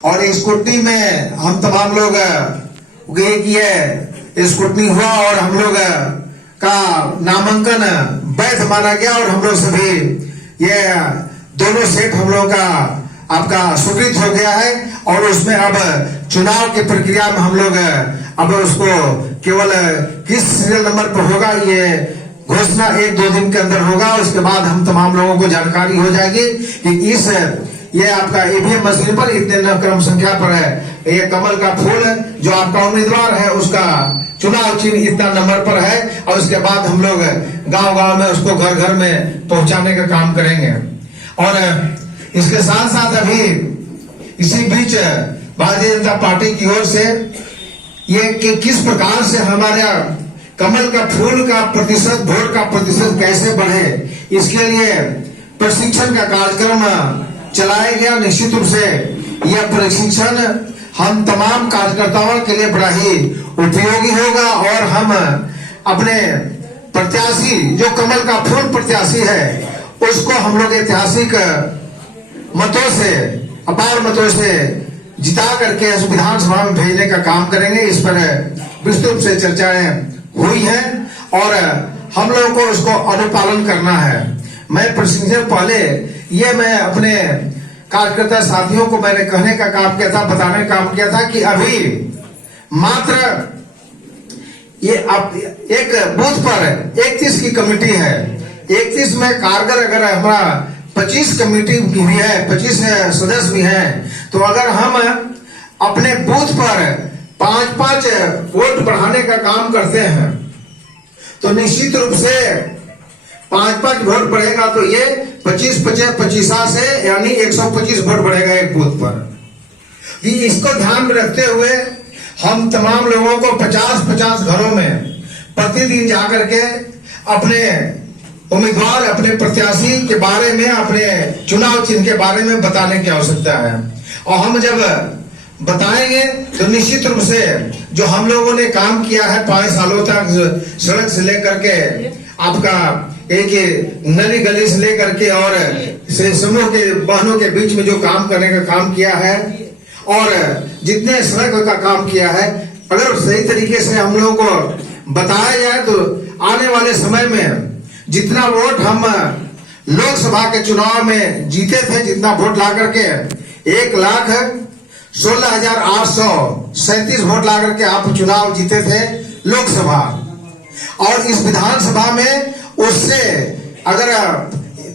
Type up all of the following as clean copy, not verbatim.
और स्कूटनी में हम तमाम लोग ये किए, स्कूटनी हुआ और हम लोग का नामांकन वैध माना गया और हम लोग सभी ये दोनों सेट हम लोग का आपका स्वीकृत हो गया है। और उसमें अब चुनाव की प्रक्रिया में हम लोग अब उसको केवल किस सीरियल नंबर पर होगा ये घोषणा 1-2 दिन के अंदर होगा। उसके बाद हम तमाम लोगों को जानकारी हो जाएगी कि इस ये आपका ईवीएम मशीन पर इतने क्रम संख्या पर है, ये कमल का फूल जो आपका उम्मीदवार है उसका चुनाव चिन्ह इतना नंबर पर है। और उसके बाद हम लोग गांव-गांव में उसको घर-घर में पहुंचाने का काम करेंगे। और इसके साथ साथ अभी इसी बीच भारतीय जनता पार्टी की ओर से ये कि किस प्रकार से हमारा कमल का फूल का प्रतिशत, वोट का प्रतिशत कैसे बढ़े, इसके लिए प्रशिक्षण का कार्यक्रम चलाया गया। निश्चित रूप से यह प्रशिक्षण हम तमाम कार्यकर्ताओं के लिए बड़ा ही उपयोगी होगा और हम अपने प्रत्याशी जो कमल का फूल प्रत्याशी है उसको हम लोग ऐतिहासिक मतों से, अपार मतों से जिता करके विधानसभा में भेजने का काम करेंगे। इस पर विस्तृत से चर्चाएं हुई हैं और हम लोगों को उसको अनुपालन करना है। मैं प्रशिक्षण पहले ये मैं अपने कार्यकर्ता साथियों को मैंने कहने का काम किया था, बताने का काम किया था कि अभी मात्र ये अब एक बूथ पर 31 की कमेटी है। 31 में कारगर अगर हमारा 25 कमेटी भी है, 25 सदस्य भी हैं, तो अगर हम अपने बूथ पर 5-5 वोट बढ़ाने का काम करते हैं तो निश्चित रूप से 5-5 वोट बढ़ेगा तो ये 25 से यानी 125 वोट बढ़ेगा एक बूथ पर। इसको ध्यान में रखते हुए हम तमाम लोगों को 50-50 घरों में प्रतिदिन जाकर के अपने उम्मीदवार, अपने प्रत्याशी के बारे में, अपने चुनाव चिन्ह के बारे में बताने की आवश्यकता है। और हम जब बताएंगे तो निश्चित रूप से जो हम लोगों ने काम किया है 5 सालों तक, सड़क से लेकर के आपका एक नली गली से लेकर के और समूह के बहनों के बीच में जो काम करने का काम किया है और जितने सड़क का काम किया है, अगर सही तरीके से हम लोगों को बताया जाए तो आने वाले समय में जितना वोट हम लोकसभा के चुनाव में जीते थे, जितना वोट ला करके 1,16,837 वोट ला करके आप चुनाव जीते थे लोकसभा, और इस विधानसभा में उससे अगर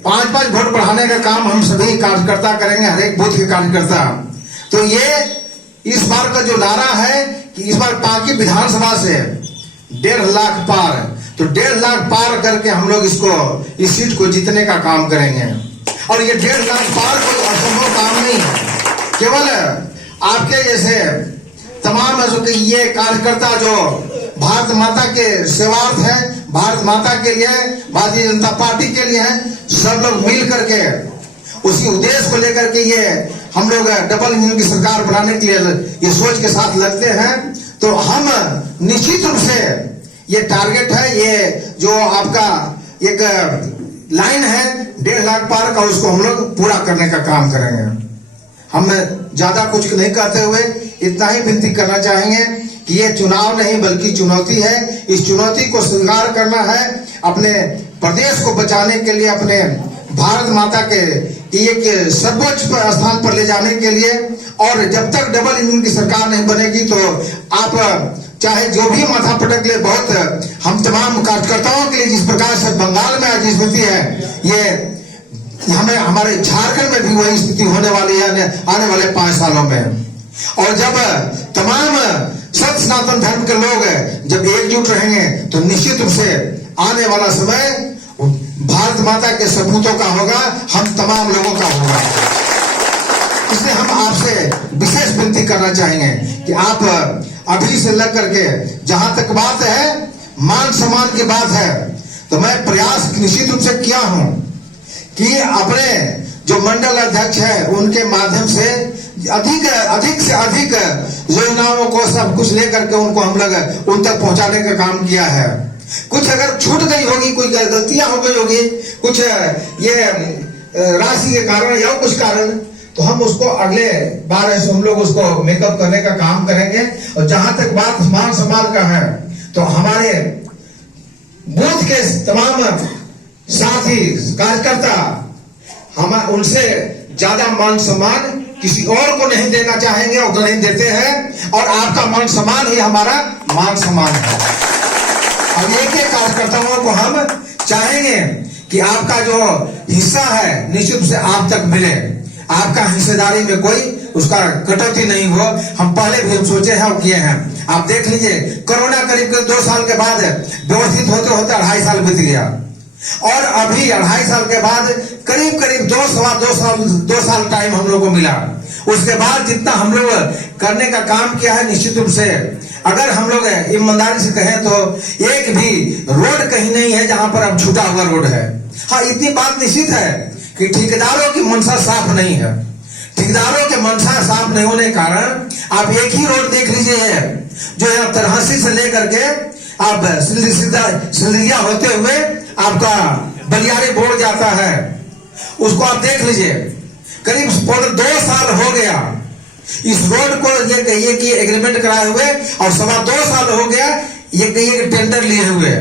5-5 वोट बढ़ाने का काम हम सभी कार्यकर्ता करेंगे, हर एक बूथ के कार्यकर्ता, तो ये इस बार का जो नारा है कि इस बार बाकी विधानसभा से 1.5 लाख पार, तो 1.5 लाख पार करके हम लोग इस सीट को जीतने का काम करेंगे। और ये 1.5 लाख पार कोई असंभव काम नहीं है, केवल आपके जैसे तमाम ये कार्यकर्ता जो भारत माता के सेवार्थ है, भारत माता के लिए, भारतीय जनता पार्टी के लिए है, सब लोग मिल करके उसी उद्देश्य को लेकर के ये हम लोग डबल इंजन की सरकार बनाने के लिए ये सोच के साथ लगते हैं। तो हम निश्चित रूप से ये टारगेट है, ये जो आपका एक लाइन है 1.5 लाख पार का, उसको हम लोग पूरा करने का काम करेंगे। हम ज्यादा कुछ नहीं कहते हुए इतना ही विनती करना चाहेंगे कि ये चुनाव नहीं बल्कि चुनौती है। इस चुनौती को स्वीकार करना है, अपने प्रदेश को बचाने के लिए, अपने भारत माता के एक सर्वोच्च स्थान पर ले जाने के लिए। और जब तक डबल इंजन की सरकार नहीं बनेगी तो आप चाहे जो भी माथा पटक ले, बहुत हम तमाम कार्यकर्ताओं के लिए जिस प्रकार से बंगाल में आज स्थिति है, ये हमें हमारे झारखंड में भी वही स्थिति होने वाली है आने वाले 5 सालों में। और जब तमाम सत सनातन धर्म के लोग जब एकजुट रहेंगे तो निश्चित रूप से आने वाला समय भारत माता के सपूतों का होगा, हम तमाम लोगों का होगा। इसलिए हम आपसे विशेष विनती करना चाहेंगे कि आप अभी से लग करके, जहां तक बात है मान सम्मान की बात है, तो मैं प्रयास निश्चित रूप से किया हूं कि अपने जो मंडल अध्यक्ष है उनके माध्यम से अधिक से अधिक योजनाओं को सब कुछ लेकर के उनको हम लोग उन तक पहुंचाने का काम किया है। कुछ अगर छूट गई होगी, कोई गलतियां हो गई होगी, कुछ ये राशि के कारण या कुछ कारण, तो हम उसको अगले बार ऐसे हम लोग उसको मेकअप करने का काम करेंगे। और जहां तक बात मान सम्मान का है, तो हमारे बूथ के तमाम साथी कार्यकर्ता हम उनसे ज्यादा मान सम्मान किसी और को नहीं देना चाहेंगे और नहीं देते हैं। और आपका मान सम्मान ही हमारा मान सम्मान है। अब एक एक कार्यकर्ताओं को हम चाहेंगे कि आपका जो हिस्सा है निश्चित रूप से आप तक मिले, आपका हिस्सेदारी में कोई उसका कटौती नहीं हो। हम पहले भी हम सोचे हैं और किए हैं। आप देख लीजिए, कोरोना करीब 2 साल के बाद व्यवस्थित होते होते 2.5 साल बीत गया, और अभी 2.5 साल के बाद करीब करीब 2 साल टाइम हम लोग को मिला। उसके बाद जितना हम लोग करने का काम किया है, निश्चित रूप से अगर हम लोग ईमानदारी से कहें तो एक भी रोड कहीं नहीं है जहां पर अब छूटा हुआ रोड है। हाँ, इतनी बात निश्चित है कि ठेकेदारों की मंशा साफ नहीं है। ठेकेदारों के मंशा साफ नहीं होने के कारण आप एक ही रोड देख लीजिए, जो है तरहसी से लेकर के आप सिलरिया होते हुए आपका बलियारी बोर्ड जाता है, उसको आप देख लीजिए। करीब 2 साल हो गया इस रोड को ये कहिए कि एग्रीमेंट कराए हुए, और 2.25 साल हो गया ये कहिए कि टेंडर लिए हुए,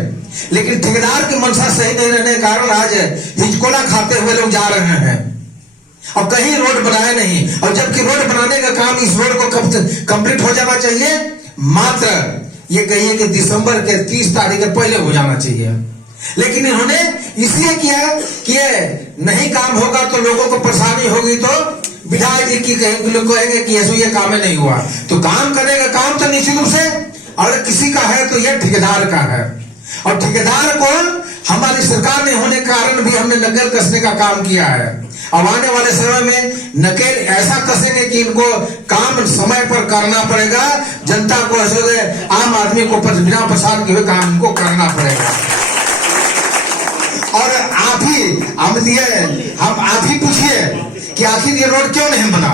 लेकिन ठेकेदार की मंशा सही नहीं रहने के कारण आज हिचकोला खाते हुए लोग जा रहे हैं और कहीं रोड बनाए नहीं। और जबकि रोड बनाने का काम इस रोड को कंप्लीट हो जाना चाहिए, मात्र ये कहिए कि दिसंबर के 30 तारीख के पहले हो जाना चाहिए। लेकिन इन्होंने इसलिए किया कि ये नहीं काम होगा तो लोगों को परेशानी होगी, तो विधायक जी की लोग कहेंगे कि ऐसे ये काम नहीं हुआ। तो काम करने का काम तो निश्चित रूप से अगर किसी का है तो ये ठेकेदार का है। और ठेकेदार को हमारी सरकार नहीं होने के कारण भी हमने नकेल कसने का काम किया है। अब आने वाले समय में नकेल ऐसा कसेंगे कि इनको काम समय पर करना पड़ेगा। जनता को आम आदमी को बिना परेशान किए हुए काम इनको करना पड़ेगा। और आप ही पूछिए कि आखिर ये रोड क्यों नहीं बना,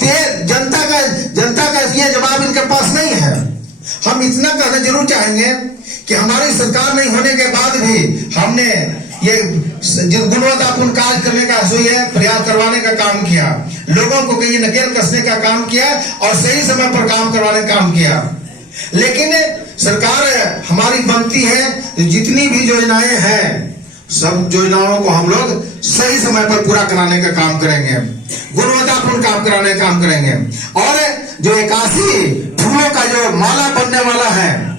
तो ये जनता का ये जवाब इनके पास नहीं है। हम इतना कहना जरूर चाहेंगे कि हमारी सरकार नहीं होने के बाद भी हमने ये गुणवत्तापूर्ण कार्य करने का प्रयास करवाने का काम किया, लोगों को कहीं नकेल कसने का काम किया और सही समय पर काम करवाने का काम किया। लेकिन सरकार हमारी बनती है, जितनी भी योजनाएं हैं सब योजनाओं को हम लोग सही समय पर पूरा कराने का काम करेंगे, गुणवत्तापूर्ण काम कराने का काम करेंगे। और जो 81 फूलों का जो माला बनने वाला है,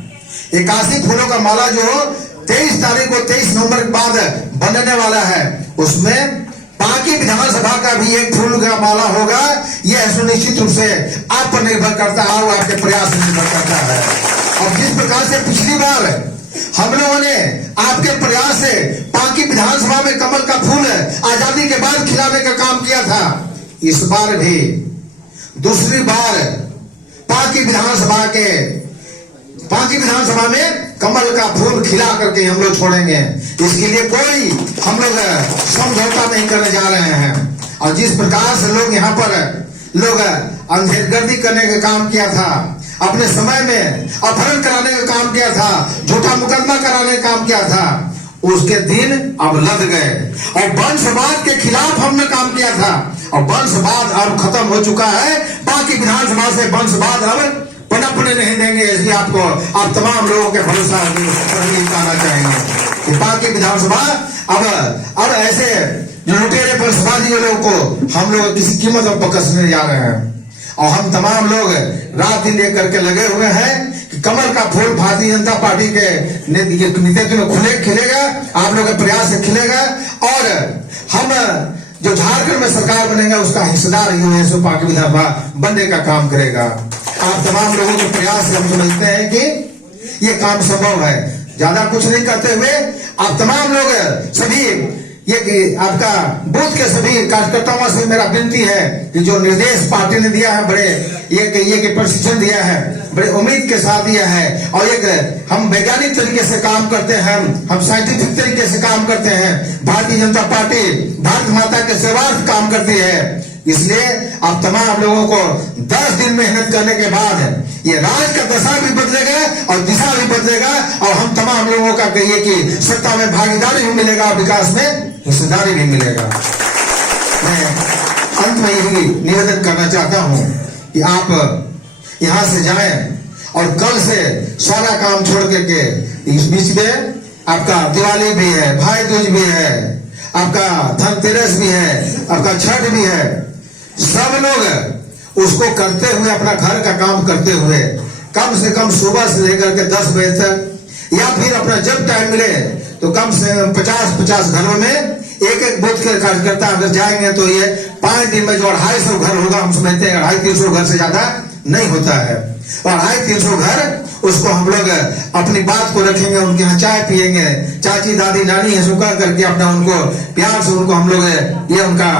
81 फूलों का माला जो 23 तारीख को 23 नवंबर के बाद बनने वाला है, उसमें बाकी विधानसभा का भी एक फूल का माला होगा। यह सुनिश्चित रूप से आप पर निर्भर करता है और आपके प्रयास से निर्भर करता है। और जिस प्रकार से पिछली बार हम लोगों ने आपके प्रयास से पाकी विधानसभा में कमल का फूल आजादी के बाद खिलाने का काम किया था, इस बार भी दूसरी बार पाकी विधानसभा में कमल का फूल खिला करके हम लोग छोड़ेंगे। इसके लिए कोई हम लोग समझौता नहीं करने जा रहे हैं। और जिस प्रकार से लोग यहाँ पर अंधेरगर्दी करने का काम किया था, अपने समय में अपहरण कराने का काम किया था, झूठा मुकदमा कराने का काम किया था, उसके दिन अब लद गए। और वंशवाद के खिलाफ हमने काम किया था और वंशवाद अब खत्म हो चुका है। बाकी विधानसभा से वंशवाद अब पनपने नहीं देंगे। इसलिए आप तमाम लोगों के भरोसा कहना चाहेंगे कि बाकी विधानसभा अब ऐसे लुटेरे वंशवादी लोगों को हम लोग किसी कीमत पर पकड़ने जा रहे हैं। और हम तमाम लोग रात दिन लेकर के लगे हुए हैं कि कमल का फूल भारतीय जनता पार्टी के नेतृत्व में खिलेगा, आप लोगों के प्रयास से खिलेगा। और हम जो झारखंड में सरकार बनेगा उसका हिस्सेदार यूएसओ पार्टी विधानसभा बनने का काम करेगा। आप तमाम लोगों के प्रयास से हम समझते हैं कि ये काम संभव है। ज्यादा कुछ नहीं करते हुए आप तमाम लोग सभी ये कि आपका बूथ के सभी कार्यकर्ताओं से मेरा विनती है कि जो निर्देश पार्टी ने दिया है, बड़े ये प्रशिक्षण दिया है, बड़े उम्मीद के साथ दिया है। और एक हम वैज्ञानिक तरीके से काम करते हैं, हम साइंटिफिक तरीके से काम करते हैं। भारतीय जनता पार्टी भारत माता के सेवार्थ काम करती है। इसलिए आप तमाम लोगों को 10 दिन मेहनत करने के बाद ये राज्य का दशा भी बदलेगा और दिशा भी बदलेगा। और हम तमाम लोगों का कहिए कि सत्ता में भागीदारी भी मिलेगा, विकास में हिस्सेदारी भी मिलेगा। मैं अंत में यही निवेदन करना चाहता हूं कि आप यहां से जाएं और कल से सारा काम छोड़ के इस बीच में आपका दिवाली भी है, भाई दूज भी है, आपका धनतेरस भी है, आपका छठ भी है, सब लोग उसको करते हुए अपना घर का काम करते हुए कम से कम सुबह से लेकर के 10 बजे तक या फिर अपना जब टाइम मिले तो कम से 50-50 घरों में एक बूथ के कार्यकर्ता अगर जाएंगे तो ये 5 दिन में जो 250 घर होगा, हम समझते हैं 250-300 घर से ज्यादा नहीं होता है। और 250-300 घर उसको हम लोग अपनी बात को रखेंगे, उनके यहाँ चाय पिएंगे, चाची दादी नानी है सुखा करके अपना उनको प्यार से उनको हम लोग ये उनका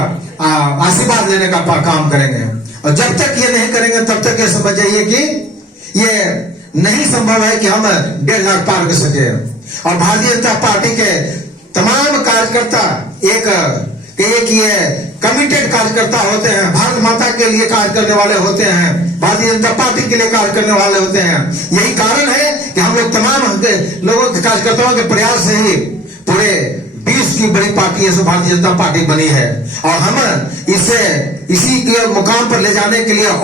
आशीर्वाद लेने का काम करेंगे। और जब तक ये नहीं करेंगे तब तक ये समझ जाइए कि ये नहीं संभव है कि हम 1.5 लाख पार कर सके। और भारतीय जनता पार्टी के तमाम कार्यकर्ता एक ये कमिटेड कार्यकर्ता होते हैं, भारत माता के लिए कार्य करने वाले होते हैं, भारतीय जनता पार्टी के लिए कार्य करने वाले होते हैं। यही कारण है कि हम लोग तमाम लोगों के कार्यकर्ताओं के प्रयास से ही पूरे 20 की बड़ी पार्टी है, भारतीय जनता पार्टी बनी है। और हम इसे इसी के मुकाम पर ले जाने के लिए और